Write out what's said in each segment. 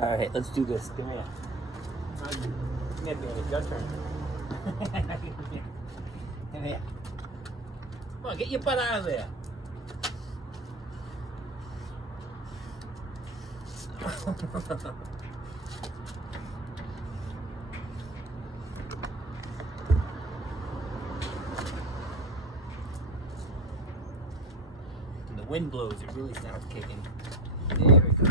All right, let's do this. Come here. Come here, Bandit. Your turn. Come here. Come on, get your butt out of there. When the wind blows, it really starts kicking. There we go.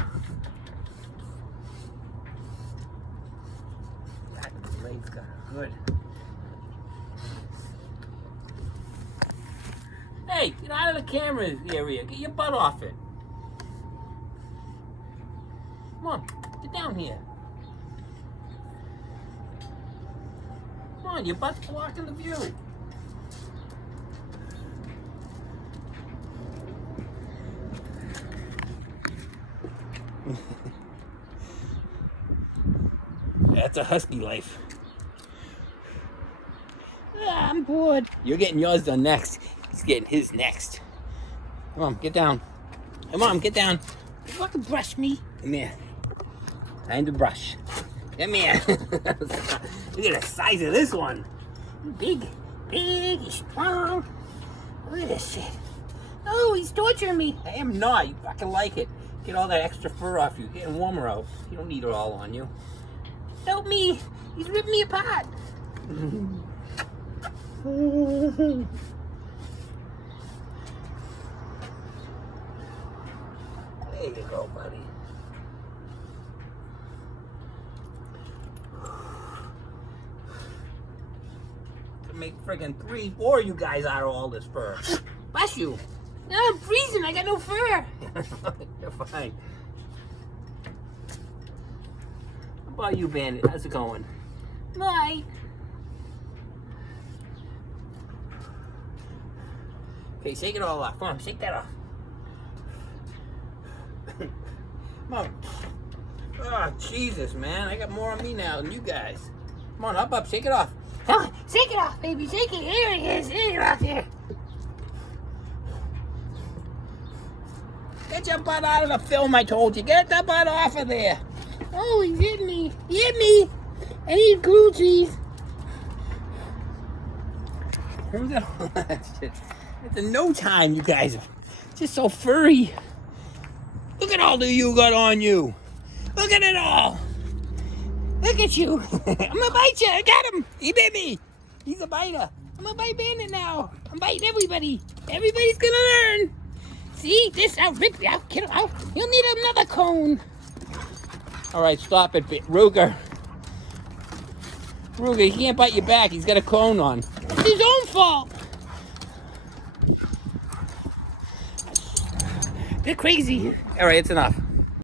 God, the legs got good. Hey, get out of the camera area. Get your butt off it. Come on, get down here. Come on, your butt's blocking the view. That's a husky life. Ah, I'm bored. You're getting yours done next. He's getting his next. Come on, get down. Come on, get down. You fucking brush me. Come here. Time to brush. Come here. Look at the size of this one. Big, he's strong. Look at this shit. Oh, he's torturing me. I am not. You fucking like it. Get all that extra fur off you. Getting warmer out. You don't need it all on you. Help me. He's ripping me apart. There you go, buddy. Make friggin' 3-4 you guys out of all this fur. Bless you. No, I'm freezing. I got no fur. You're fine. How about you, Bandit? How's it going? Bye. Okay, shake it all off. Come on, shake that off. Come on. Oh, Jesus, man. I got more on me now than you guys. Come on, up, shake it off. Come on, shake it off, baby. Shake it. Here it is. Here, out there. Get your butt out of the film, I told you. Get the butt off of there. Oh, he hit me. He hit me. I need glue cheese. It's in no time, you guys are just so furry. Look at all that you got on you. Look at it all. Look at you. I'm gonna bite you. I got him. He bit me. He's a biter. I'm gonna bite Bandit now. I'm biting everybody. Everybody's gonna learn. See this? I'll rip you out. Get him out. You'll need another cone. All right, stop it, Ruger. Ruger, he can't bite you back. He's got a cone on. It's his own fault. They're crazy. All right, it's enough.